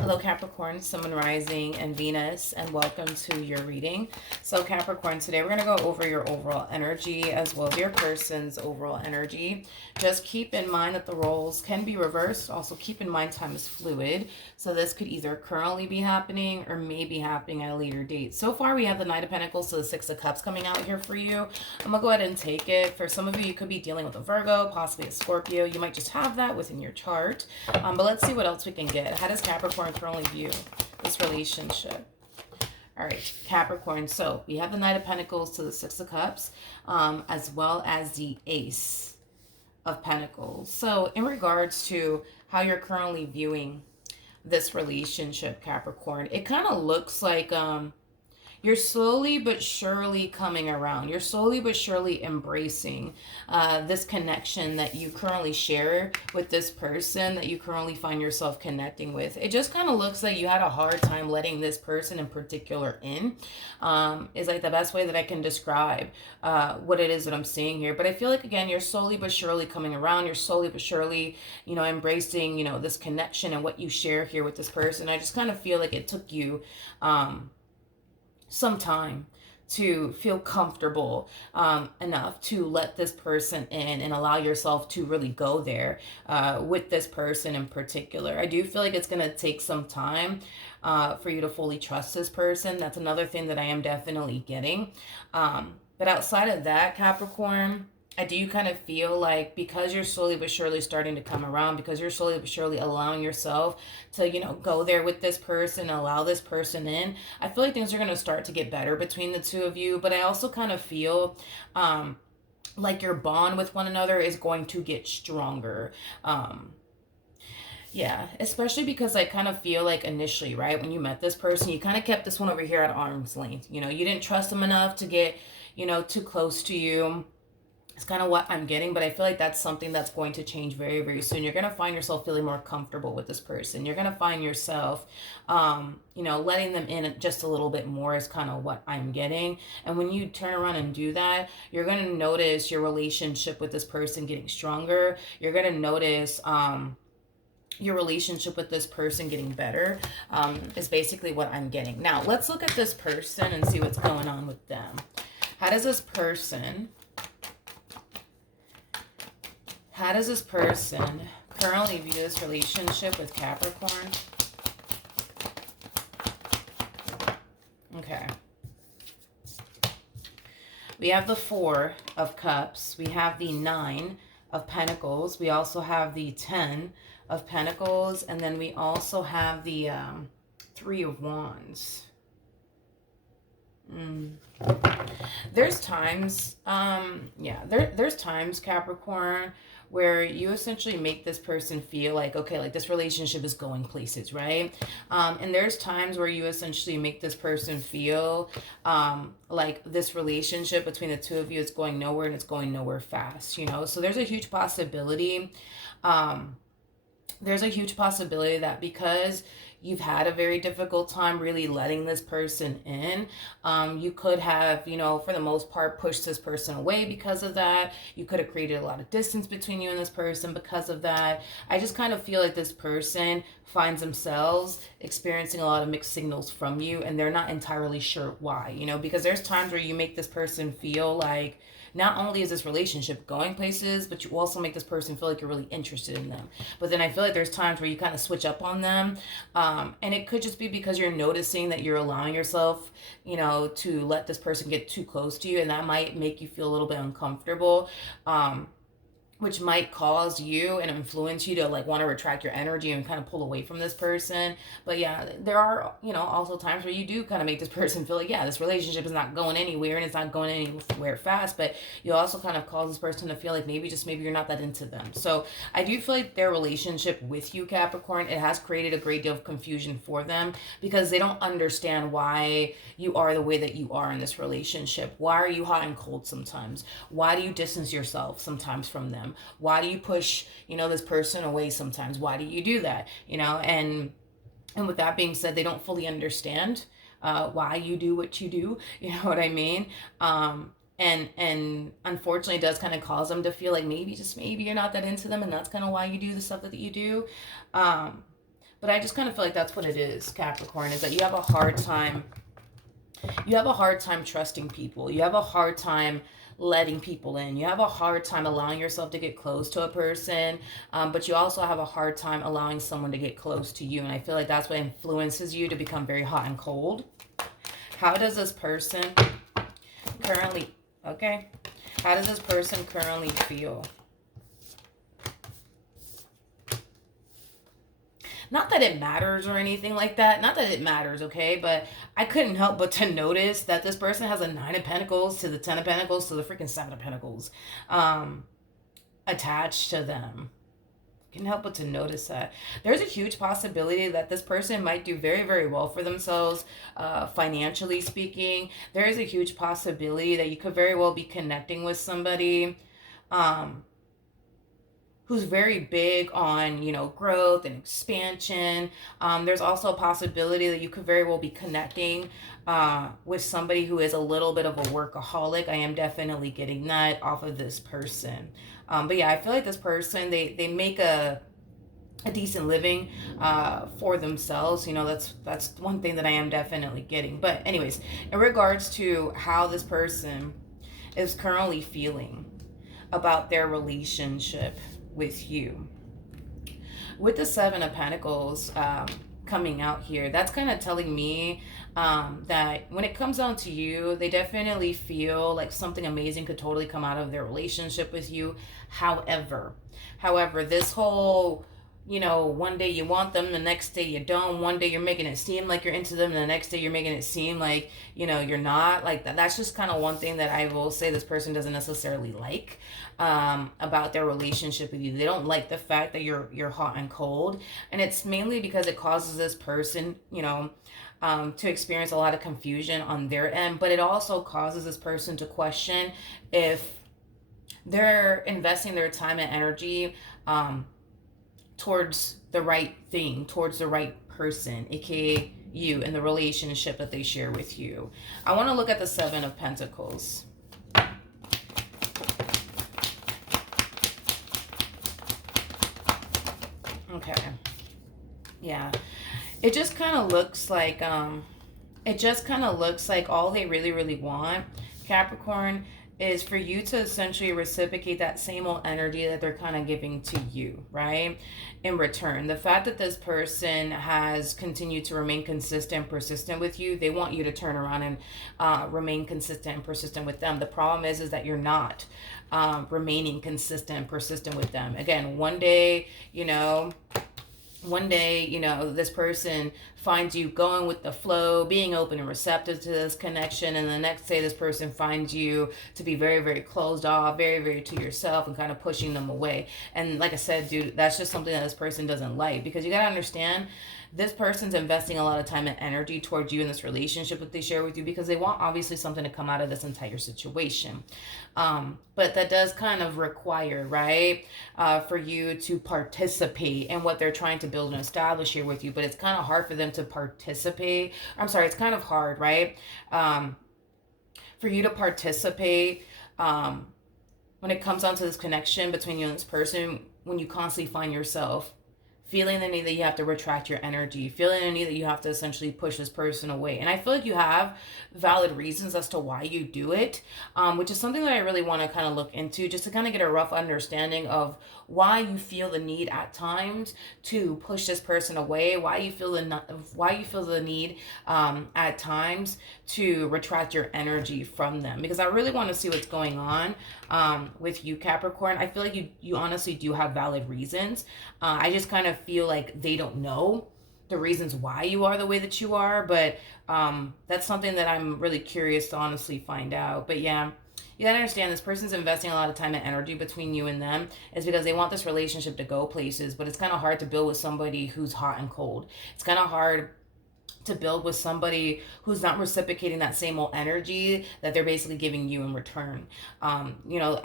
Hello Capricorn, Sun, Moon, Rising, and Venus, and welcome to your reading. So Capricorn, today we're going to go over your overall energy as well as your person's overall energy. Just keep in mind that the roles can be reversed. Also keep in mind time is fluid. So this could either currently be happening or may be happening at a later date. So far we have the Knight of Pentacles, so the Six of Cups coming out here for you. I'm going to go ahead and take it. For some of you, you could be dealing with a Virgo, possibly a Scorpio. You might just have that within your chart. But let's see what else we can get. How does Capricorn currently view this relationship? All right, Capricorn. So we have the Knight of Pentacles to the Six of Cups, as well as the Ace of Pentacles. So in regards to how you're currently viewing this relationship, Capricorn, it kind of looks like you're slowly but surely coming around. You're slowly but surely embracing this connection that you currently share with this person that you currently find yourself connecting with. It just kind of looks like you had a hard time letting this person in particular in. Is like the best way that I can describe what it is that I'm seeing here. But I feel like, again, you're slowly but surely coming around. You're slowly but surely, embracing, this connection and what you share here with this person. I just kind of feel like it took you some time to feel comfortable enough to let this person in and allow yourself to really go there with this person in particular. I do feel like it's going to take some time for you to fully trust this person. That's another thing that I am definitely getting. But outside of that, Capricorn, I do kind of feel like because you're slowly but surely starting to come around, because you're slowly but surely allowing yourself to, go there with this person, allow this person in, I feel like things are going to start to get better between the two of you. But I also kind of feel like your bond with one another is going to get stronger. Yeah, especially because I kind of feel like initially, right, when you met this person, you kind of kept this one over here at arm's length. You didn't trust them enough to get, too close to you. It's kind of what I'm getting, but I feel like that's something that's going to change very, very soon. You're going to find yourself feeling more comfortable with this person. You're going to find yourself, letting them in just a little bit more is kind of what I'm getting. And when you turn around and do that, you're going to notice your relationship with this person getting stronger. You're going to notice, your relationship with this person getting better is basically what I'm getting. Now, let's look at this person and see what's going on with them. How does this person currently view this relationship with Capricorn? Okay. We have the Four of Cups. We have the Nine of Pentacles. We also have the 10 of Pentacles. And then we also have the Three of Wands. There's times, there's times, Capricorn, where you essentially make this person feel like, okay, like this relationship is going places, right? And there's times where you essentially make this person feel like this relationship between the two of you is going nowhere and it's going nowhere fast, So there's a huge possibility. There's a huge possibility that because you've had a very difficult time really letting this person in, you could have, for the most part, pushed this person away because of that. You could have created a lot of distance between you and this person because of that. I just kind of feel like this person finds themselves experiencing a lot of mixed signals from you, and they're not entirely sure why, because there's times where you make this person feel like not only is this relationship going places, but you also make this person feel like you're really interested in them. But then I feel like there's times where you kind of switch up on them. And it could just be because you're noticing that you're allowing yourself, to let this person get too close to you. And that might make you feel a little bit uncomfortable. Which might cause you and influence you to like want to retract your energy and kind of pull away from this person. But yeah, there are, also times where you do kind of make this person feel like, yeah, this relationship is not going anywhere and it's not going anywhere fast. But you also kind of cause this person to feel like maybe you're not that into them. So I do feel like their relationship with you, Capricorn, it has created a great deal of confusion for them because they don't understand why you are the way that you are in this relationship. Why are you hot and cold sometimes? Why do you distance yourself sometimes from them? Why do you push, this person away sometimes? Why do you do that? And with that being said, they don't fully understand why you do what you do. You know what I mean? And unfortunately it does kind of cause them to feel like maybe, just maybe, you're not that into them, and that's kind of why you do the stuff that you do. But I just kind of feel like that's what it is, Capricorn, is that you have a hard time. You have a hard time trusting people. You have a hard time letting people in. You have a hard time allowing yourself to get close to a person, but you also have a hard time allowing someone to get close to you. And I feel like that's what influences you to become very hot and cold. How does this person currently, okay? How does this person currently feel? Not that it matters or anything like that. Not that it matters, okay? But I couldn't help but to notice that this person has a Nine of Pentacles to the Ten of Pentacles to the freaking Seven of Pentacles attached to them. Can't help but to notice that. There's a huge possibility that this person might do very, very well for themselves, financially speaking. There is a huge possibility that you could very well be connecting with somebody who's very big on, growth and expansion. There's also a possibility that you could very well be connecting with somebody who is a little bit of a workaholic. I am definitely getting that off of this person. But yeah, I feel like this person, they make a decent living for themselves. That's one thing that I am definitely getting. But anyways, in regards to how this person is currently feeling about their relationship with you, with the Seven of Pentacles coming out here, that's kind of telling me that when it comes down to you, they definitely feel like something amazing could totally come out of their relationship with you. However, this whole, one day you want them, the next day you don't. One day you're making it seem like you're into them, and the next day you're making it seem like, you're not. Like that's just kind of one thing that I will say this person doesn't necessarily like about their relationship with you. They don't like the fact that you're hot and cold, and it's mainly because it causes this person, to experience a lot of confusion on their end, but it also causes this person to question if they're investing their time and energy towards the right thing, towards the right person, aka you, and the relationship that they share with you. I want to look at the Seven of Pentacles. Okay. Yeah. It just kind of looks like all they really, really want, Capricorn, is for you to essentially reciprocate that same old energy that they're kind of giving to you, right? In return, the fact that this person has continued to remain consistent and persistent with you, they want you to turn around and remain consistent and persistent with them. The problem is that you're not remaining consistent and persistent with them. Again, one day, this person finds you going with the flow, being open and receptive to this connection, and the next day this person finds you to be very, very closed off, very, very to yourself, and kind of pushing them away. And like I said, dude, that's just something that this person doesn't like, because you gotta understand, this person's investing a lot of time and energy towards you in this relationship that they share with you, because they want obviously something to come out of this entire situation. But that does kind of require, right, for you to participate in what they're trying to build and establish here with you. But it's kind of hard for them to participate. It's kind of hard, right, for you to participate when it comes down to this connection between you and this person, when you constantly find yourself feeling the need that you have to retract your energy, feeling the need that you have to essentially push this person away. And I feel like you have valid reasons as to why you do it, which is something that I really want to kind of look into, just to kind of get a rough understanding of why you feel the need at times to push this person away, why you feel the need at times to retract your energy from them. Because I really want to see what's going on with you, Capricorn. I feel like you honestly do have valid reasons. I just kind of feel like they don't know the reasons why you are the way that you are, but that's something that I'm really curious to honestly find out. But yeah, you gotta understand, this person's investing a lot of time and energy between you and them is because they want this relationship to go places, but it's kind of hard to build with somebody who's hot and cold. It's kind of hard to build with somebody who's not reciprocating that same old energy that they're basically giving you in return. At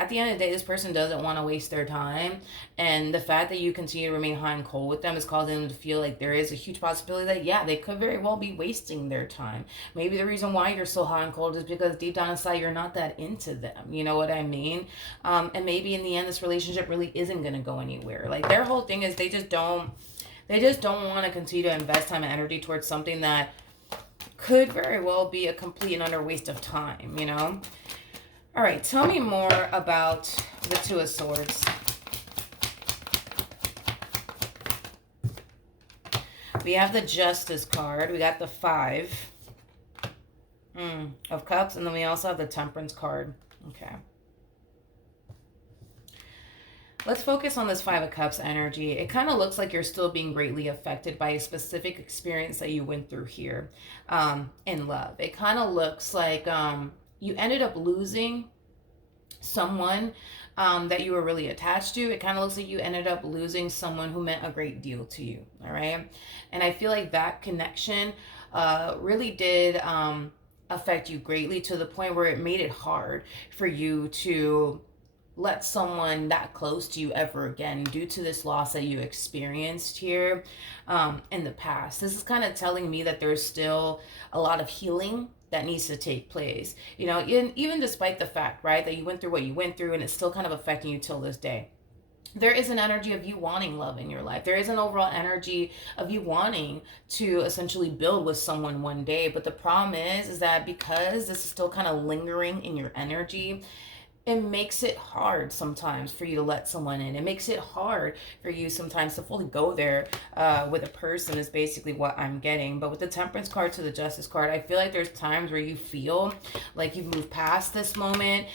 the end of the day, this person doesn't want to waste their time, and the fact that you continue to remain hot and cold with them is causing them to feel like there is a huge possibility that, yeah, they could very well be wasting their time. Maybe the reason why you're so hot and cold is because deep down inside you're not that into them, you know what I mean? And maybe in the end this relationship really isn't going to go anywhere. Like, their whole thing is they They just don't want to continue to invest time and energy towards something that could very well be a complete and utter waste of time, you know? All right, tell me more about the Two of Swords. We have the Justice card. We got the Five of Cups. And then we also have the Temperance card. Okay. Let's focus on this Five of Cups energy. It kind of looks like you're still being greatly affected by a specific experience that you went through here in love. It kind of looks like you ended up losing someone that you were really attached to. It kind of looks like you ended up losing someone who meant a great deal to you, all right? And I feel like that connection really did affect you greatly, to the point where it made it hard for you to let someone that close to you ever again, due to this loss that you experienced here in the past. This is kind of telling me that there's still a lot of healing that needs to take place. You know, even despite the fact, right, that you went through what you went through and it's still kind of affecting you till this day. There is an energy of you wanting love in your life. There is an overall energy of you wanting to essentially build with someone one day. But the problem is that because this is still kind of lingering in your energy, it makes it hard sometimes for you to let someone in. It makes it hard for you sometimes to fully go there with a person, is basically what I'm getting. But with the Temperance card to the Justice card, I feel like there's times where you feel like you've moved past this moment.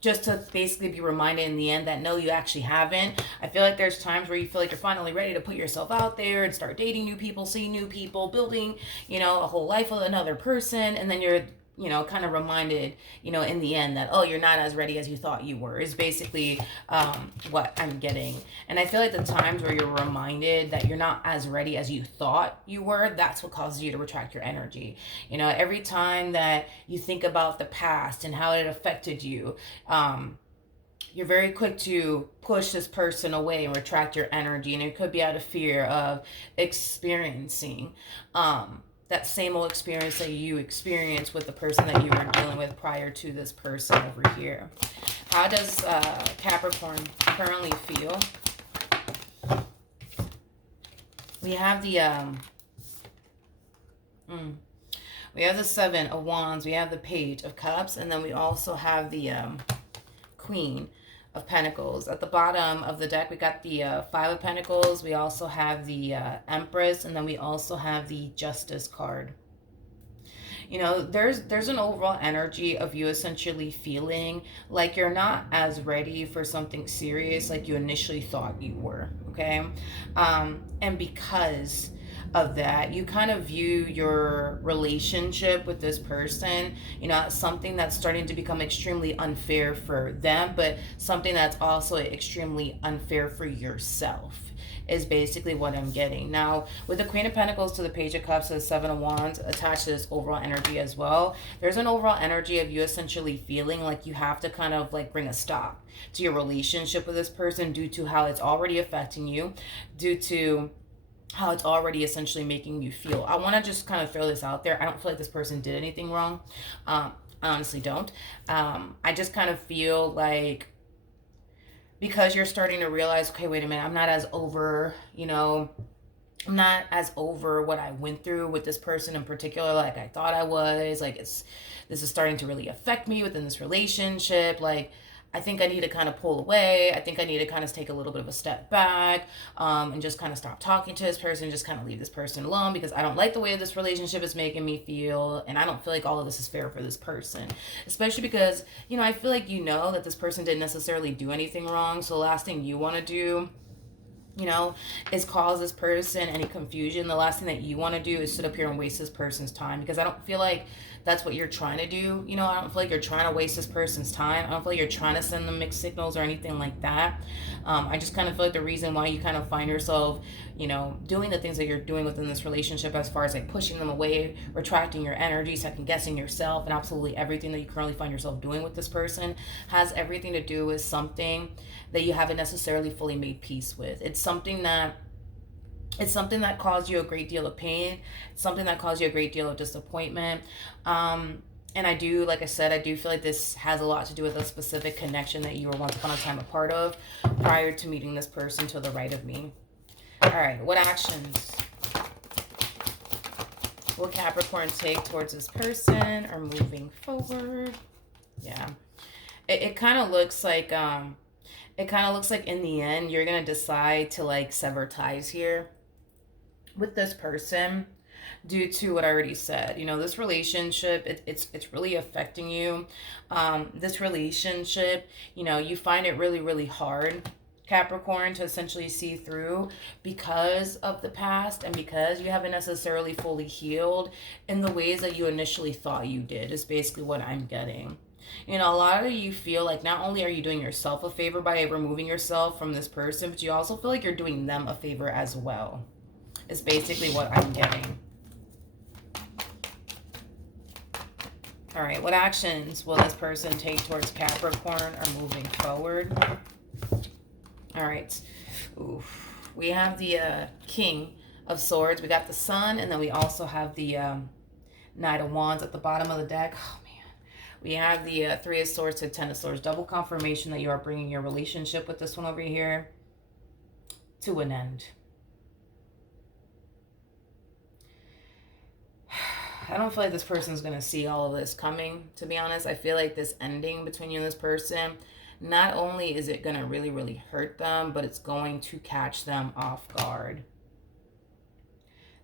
Just to basically be reminded in the end that no, you actually haven't. I feel like there's times where you feel like you're finally ready to put yourself out there and start dating new people, seeing new people, building, you know, a whole life with another person. And then you're, you know, kind of reminded, you know, in the end that, oh, you're not as ready as you thought you were, is basically what I'm getting. And I feel like the times where you're reminded that you're not as ready as you thought you were, that's what causes you to retract your energy. You know, every time that you think about the past and how it affected you, you're very quick to push this person away and retract your energy. And it could be out of fear of experiencing that same old experience that you experienced with the person that you were dealing with prior to this person over here. How does Capricorn currently feel? We have the we have the Seven of Wands, we have the Page of Cups, and then we also have the Queen of Pentacles. At the bottom of the deck, we got the Five of Pentacles. We also have the Empress, and then we also have the Justice card. You know, there's an overall energy of you essentially feeling like you're not as ready for something serious like you initially thought you were, okay? And because of that, you kind of view your relationship with this person, you know, as something that's starting to become extremely unfair for them, but something that's also extremely unfair for yourself, is basically what I'm getting. Now, with the Queen of Pentacles to the Page of Cups to the Seven of Wands attached to this overall energy as well, there's an overall energy of you essentially feeling like you have to kind of like bring a stop to your relationship with this person due to how it's already affecting you, due to how it's already essentially making you feel. I want to just kind of throw this out there. I don't feel like this person did anything wrong. I honestly don't. I just kind of feel like because you're starting to realize, okay, wait a minute, I'm not as over, you know, I'm not as over what I went through with this person in particular like I thought I was. Like, this is starting to really affect me within this relationship. Like, I think I need to kind of pull away. I think I need to kind of take a little bit of a step back and just kind of stop talking to this person, just kind of leave this person alone, because I don't like the way this relationship is making me feel, and I don't feel like all of this is fair for this person. Especially because, you know, I feel like you know that this person didn't necessarily do anything wrong, so the last thing you want to do, you know, is cause this person any confusion. The last thing that you want to do is sit up here and waste this person's time, because I don't feel like that's what you're trying to do. You know, I don't feel like you're trying to waste this person's time. I don't feel like you're trying to send them mixed signals or anything like that. I just kind of feel like the reason why you kind of find yourself, you know, doing the things that you're doing within this relationship, as far as like pushing them away, retracting your energy, second guessing yourself, and absolutely everything that you currently find yourself doing with this person has everything to do with something that you haven't necessarily fully made peace with. It's something that caused you a great deal of pain. It's something that caused you a great deal of disappointment. And I do, like I said, I do feel like this has a lot to do with a specific connection that you were once upon a time a part of prior to meeting this person to the right of me. All right, what actions will Capricorn take towards this person or moving forward? Yeah. It kind of looks like in the end you're gonna decide to like sever ties here with this person due to what I already said. You know, this relationship, it's really affecting you. This relationship, you know, you find it really, really hard, Capricorn, to essentially see through because of the past and because you haven't necessarily fully healed in the ways that you initially thought you did, is basically what I'm getting. You know, a lot of you feel like not only are you doing yourself a favor by removing yourself from this person, but you also feel like you're doing them a favor as well. Is basically what I'm getting. All right, what actions will this person take towards Capricorn or moving forward? All right. Oof. We have the King of Swords. We got the Sun, and then we also have the Knight of Wands at the bottom of the deck. Oh, man. We have the Three of Swords to Ten of Swords. Double confirmation that you are bringing your relationship with this one over here to an end. I don't feel like this person's going to see all of this coming, to be honest. I feel like this ending between you and this person, not only is it going to really, really hurt them, but it's going to catch them off guard.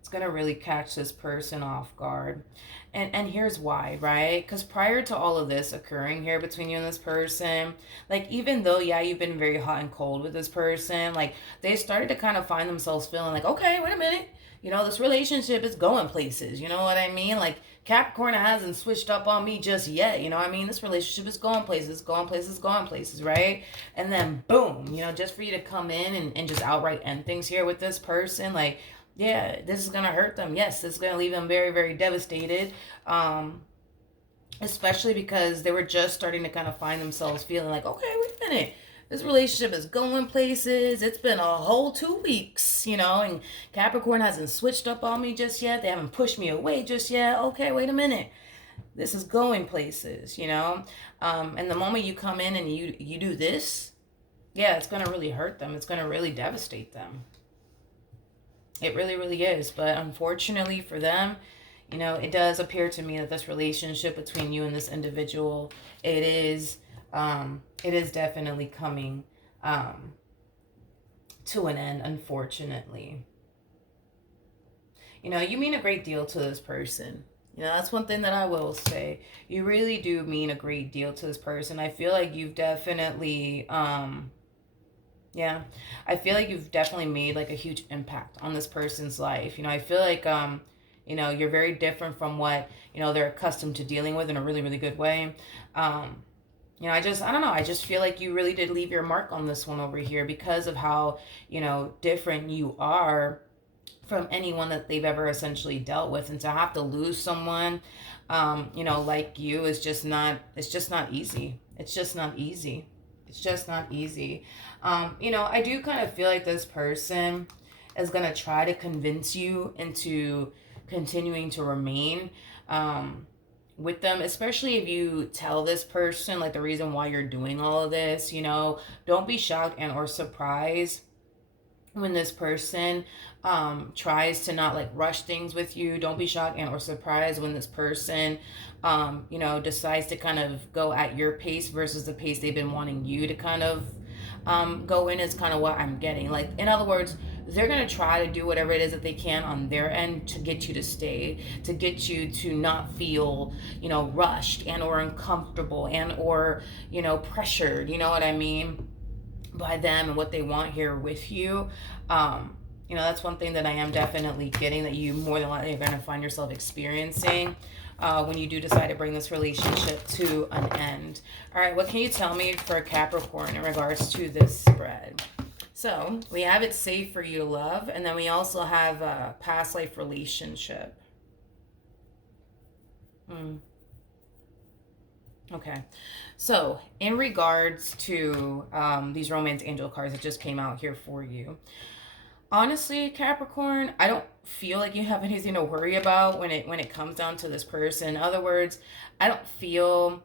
It's going to really catch this person off guard. And here's why, right? Because prior to all of this occurring here between you and this person, like, even though, yeah, you've been very hot and cold with this person, like, they started to kind of find themselves feeling like, okay, wait a minute. You know, this relationship is going places. You know what I mean? Like, Capricorn hasn't switched up on me just yet. You know what I mean? This relationship is going places, going places, going places, right? And then, boom, you know, just for you to come in and just outright end things here with this person, like, yeah, this is going to hurt them. Yes, this is going to leave them very, very devastated. Especially because they were just starting to kind of find themselves feeling like, okay, wait a minute. This relationship is going places. It's been a whole 2 weeks, you know, and Capricorn hasn't switched up on me just yet. They haven't pushed me away just yet. Okay, wait a minute. This is going places, you know. And the moment you come in and you do this, yeah, it's going to really hurt them. It's going to really devastate them. It really, really is. But unfortunately for them, you know, it does appear to me that this relationship between you and this individual, it is definitely coming to an end, unfortunately. You know, you mean a great deal to this person. You know, that's one thing that I will say. You really do mean a great deal to this person. I feel like you've definitely, yeah, I feel like you've definitely made like a huge impact on this person's life. You know, I feel like, you know, you're very different from what, you know, they're accustomed to dealing with in a really, really good way. You know, I don't know. I just feel like you really did leave your mark on this one over here because of how, you know, different you are from anyone that they've ever essentially dealt with. And to have to lose someone, you know, like you is just not, it's just not easy. It's just not easy. It's just not easy. You know, I do kind of feel like this person is going to try to convince you into continuing to remain, with them, especially if you tell this person like the reason why you're doing all of this. You know, don't be shocked and or surprised when this person tries to not like rush things with you. Don't be shocked and or surprised when this person you know, decides to kind of go at your pace versus the pace they've been wanting you to kind of go in, is kind of what I'm getting. Like, in other words, they're going to try to do whatever it is that they can on their end to get you to stay, to get you to not feel, you know, rushed and or uncomfortable and or, you know, pressured, you know what I mean, by them and what they want here with you. You know, that's one thing that I am definitely getting, that you more than likely are going to find yourself experiencing when you do decide to bring this relationship to an end. All right, what can you tell me for Capricorn in regards to this spread? So we have it safe for you to love, and then we also have a past life relationship. Okay, so in regards to these romance angel cards that just came out here for you, Honestly, Capricorn, I don't feel like you have anything to worry about when it comes down to this person. In other words, I don't feel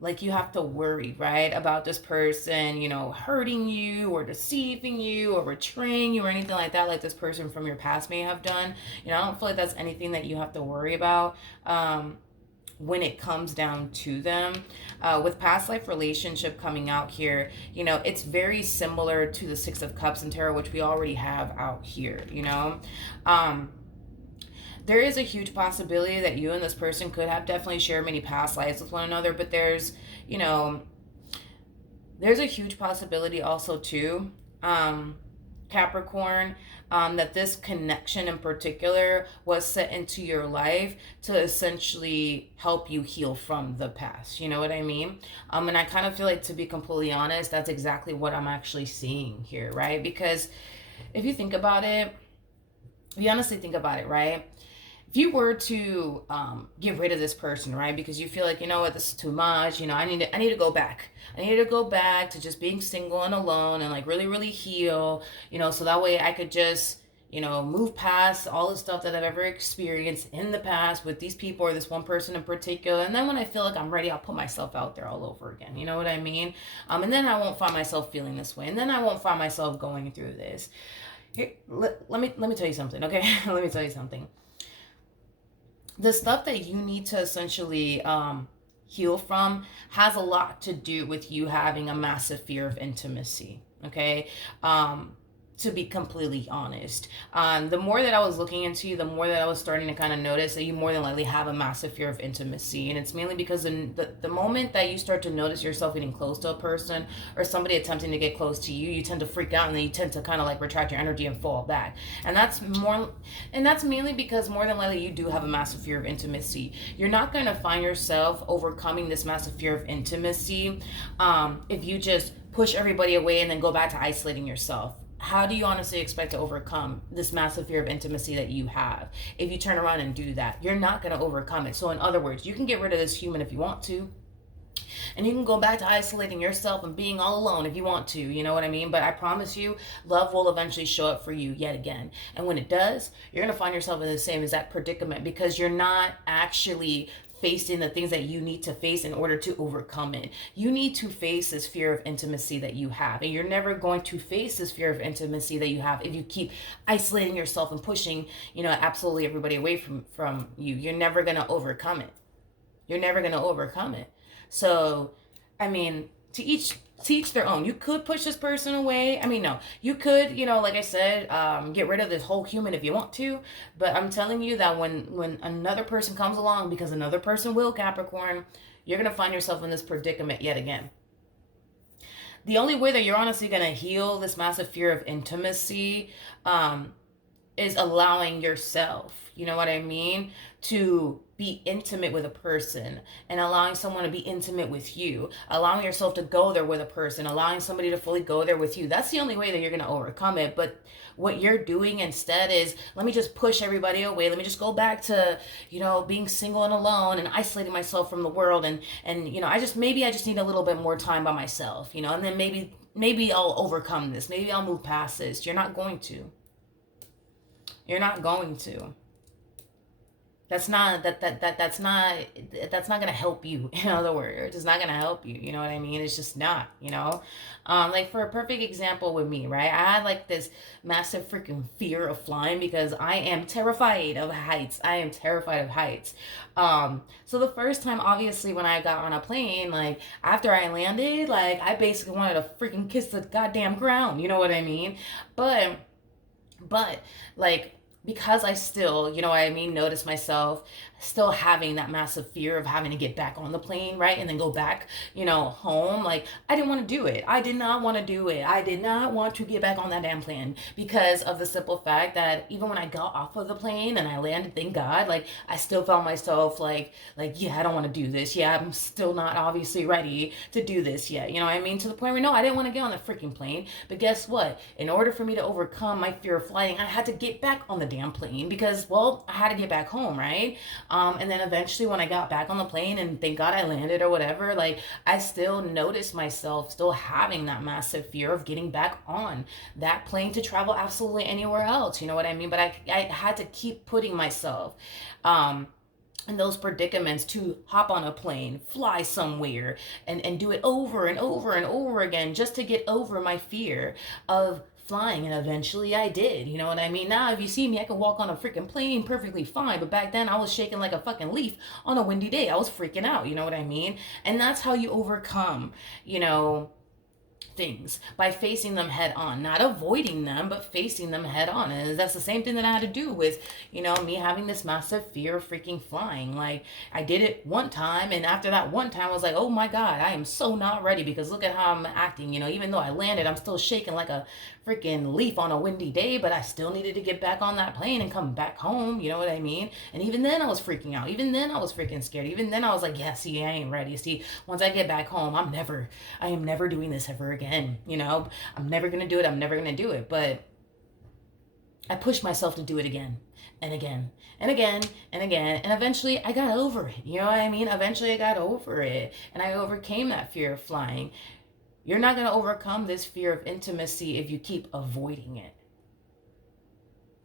like you have to worry, right, about this person, hurting you or deceiving you or betraying you or anything like that, like this person from your past may have done. I don't feel like that's anything that you have to worry about. When it comes down to them, with past life relationship coming out here, it's very similar to the Six of Cups in tarot, which we already have out here. um there is a huge possibility that you and this person could have definitely shared many past lives with one another, but you know there's a huge possibility also too, Capricorn, that this connection in particular was set into your life to essentially help you heal from the past. You know what I mean? And I kind of feel like, to be completely honest, that's exactly what I'm actually seeing here, right? Because if you think about it, if you honestly think about it, right? If you were to get rid of this person, right, because you feel like, what, this is too much, I need to go back. I need to go back to just being single and alone and like really, really heal, so that way I could just, move past all the stuff that I've ever experienced in the past with these people or this one person in particular. And then when I feel like I'm ready, I'll put myself out there all over again. You know what I mean? And then I won't find myself feeling this way. And then I won't find myself going through this. Here, let me tell you something, okay? Let me tell you something. The stuff that you need to essentially heal from has a lot to do with you having a massive fear of intimacy. Okay. To be completely honest, the more that I was looking into you, the more that I was starting to kind of notice that you more than likely have a massive fear of intimacy. And it's mainly because the moment that you start to notice yourself getting close to a person or somebody attempting to get close to you, you tend to freak out and then you tend to kind of like retract your energy and fall back. And that's mainly because more than likely you do have a massive fear of intimacy. You're not going to find yourself overcoming this massive fear of intimacy if you just push everybody away and then go back to isolating yourself. How do you honestly expect to overcome this massive fear of intimacy that you have if you turn around and do that? You're not going to overcome it. So in other words, you can get rid of this human if you want to, and you can go back to isolating yourself and being all alone if you want to, you know what I mean? But I promise you, love will eventually show up for you yet again. And when it does, you're going to find yourself in the same exact predicament because you're not actually facing the things that you need to face in order to overcome it. You need to face this fear of intimacy that you have. And you're never going to face this fear of intimacy that you have if you keep isolating yourself and pushing, absolutely everybody away from you. You're never going to overcome it. You're never going to overcome it. So, I mean, to each their own. You could push this person away. I mean, no, you could, like I said, get rid of this whole human if you want to. But I'm telling you that when another person comes along, because another person will, Capricorn, you're going to find yourself in this predicament yet again. The only way that you're honestly going to heal this massive fear of intimacy is allowing yourself, you know what I mean, to be intimate with a person and allowing someone to be intimate with you, allowing yourself to go there with a person, allowing somebody to fully go there with you. That's the only way that you're going to overcome it. But what you're doing instead is, let me just push everybody away. Let me just go back to, being single and alone and isolating myself from the world. And I just need a little bit more time by myself, and then maybe I'll overcome this. Maybe I'll move past this. You're not going to. You're not going to. That's not gonna help you. In other words, it's not gonna help you. You know what I mean? It's just not. Like for a perfect example with me, right? I had like this massive freaking fear of flying because I am terrified of heights. I am terrified of heights. So the first time, obviously, when I got on a plane, like after I landed, like I basically wanted to freaking kiss the goddamn ground. You know what I mean? But like, because I still, notice myself still having that massive fear of having to get back on the plane, right? And then go back, home. Like, I didn't want to do it. I did not want to do it. I did not want to get back on that damn plane because of the simple fact that even when I got off of the plane and I landed, thank God, like, I still found myself like, yeah, I don't want to do this. Yeah, I'm still not obviously ready to do this yet. You know what I mean? To the point where, no, I didn't want to get on the freaking plane. But guess what? In order for me to overcome my fear of flying, I had to get back on the damn damn plane because, well, I had to get back home, right? And then eventually when I got back on the plane and thank God I landed or whatever, like I still noticed myself still having that massive fear of getting back on that plane to travel absolutely anywhere else. You know what I mean? But I had to keep putting myself in those predicaments to hop on a plane, fly somewhere, and do it over and over and over again just to get over my fear of flying. And eventually I did. You know what I mean? Now if you see me, I can walk on a freaking plane perfectly fine, but back then I was shaking like a fucking leaf on a windy day. I was freaking out. You know what I mean? And that's how you overcome, you know, things, by facing them head on, not avoiding them, but facing them head on. And that's the same thing that I had to do with, you know, me having this massive fear of freaking flying. Like I did it one time, and after that one time I was like, oh my God, I am so not ready, because look at how I'm acting. You know, even though I landed, I'm still shaking like a freaking leaf on a windy day, but I still needed to get back on that plane and come back home. You know what I mean? And even then I was freaking out. Even then I was freaking scared. Even then I was like, yeah, see, I ain't ready. See, once I get back home, I am never doing this ever again. You know, I'm never going to do it. I'm never going to do it. But I pushed myself to do it again and again and again and again. And eventually I got over it. You know what I mean? Eventually I got over it, and I overcame that fear of flying. You're not going to overcome this fear of intimacy if you keep avoiding it.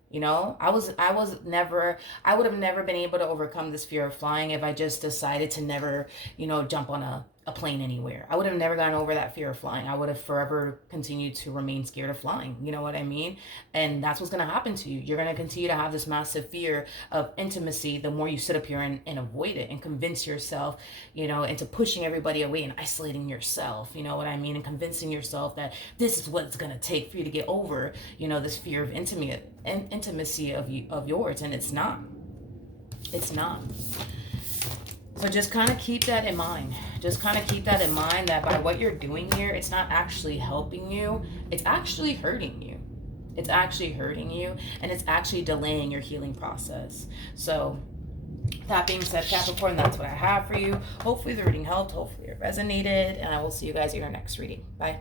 You know, I would have never been able to overcome this fear of flying if I just decided to never, you know, jump on a plane anywhere. I would have never gotten over that fear of flying. I would have forever continued to remain scared of flying. You know what I mean? And that's what's going to happen to you. You're going to continue to have this massive fear of intimacy the more you sit up here and avoid it and convince yourself, you know, into pushing everybody away and isolating yourself. You know what I mean? And convincing yourself that this is what it's going to take for you to get over, you know, this fear of intimacy of yours. And it's not. It's not. So just kind of keep that in mind. Just kind of keep that in mind, that by what you're doing here, it's not actually helping you. It's actually hurting you. It's actually hurting you, and it's actually delaying your healing process. So that being said, Capricorn, that's what I have for you. Hopefully the reading helped. Hopefully it resonated, and I will see you guys in your next reading. Bye.